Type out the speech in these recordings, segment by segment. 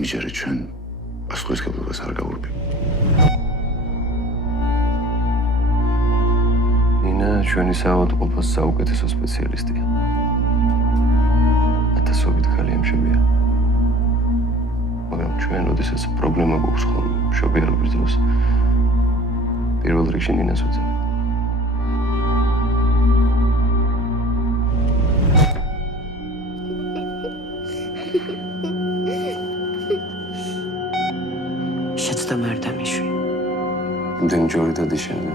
ამიჯერე ჩვენ პასუხისმგებლობას არ გავურბი. ნინა ჩვენი საავადმყოფოს საუკეთესო სპეციალისტია. ათასობით ქალი ემშებია. მაგრამ ჩვენ ოდესაც პრობლემა გვაქვს ხოლმე მშობიარობის დროს პირველ რიგში ნინას ვეძებთ. შეცდომა არ დამიშვი. იმდენი ჯორი დადის შენზე.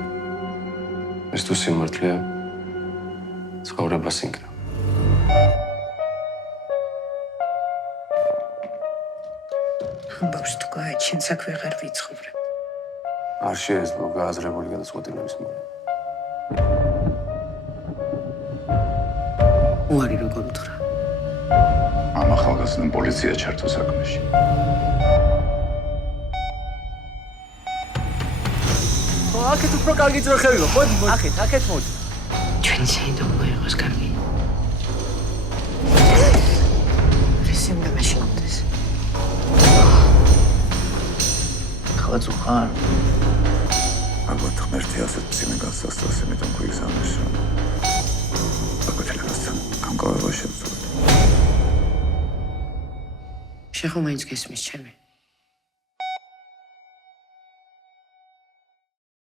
ეს თუ სიმართლეა, ცხოვრება სინკრა. ამბავს თუ გააჩენ საქმე აღარ ვიცხოვრე. არ შეეძლო გააზრებული გადაწყვეტილების მოვა. უარი როგორ უთხრა. ამ ახალგაზრდამ პოლიცია ჩართო საქმეში. აქეთ უფრო კარგი ძროხებია. მოდი, აქეთ მოდი. ჩვენი საიდუმლო მოიღოს კარგი. ეს უნდა მაშინდეს. ხალხო ხარ. ალბათ ღმერთი ასეთ მძიმე განსასწრას იმედომ გვიგზავნეს, რომ აკუთრებასთან გამკავება შეძლოთ. შეხო მაინც გესმის ჩემი.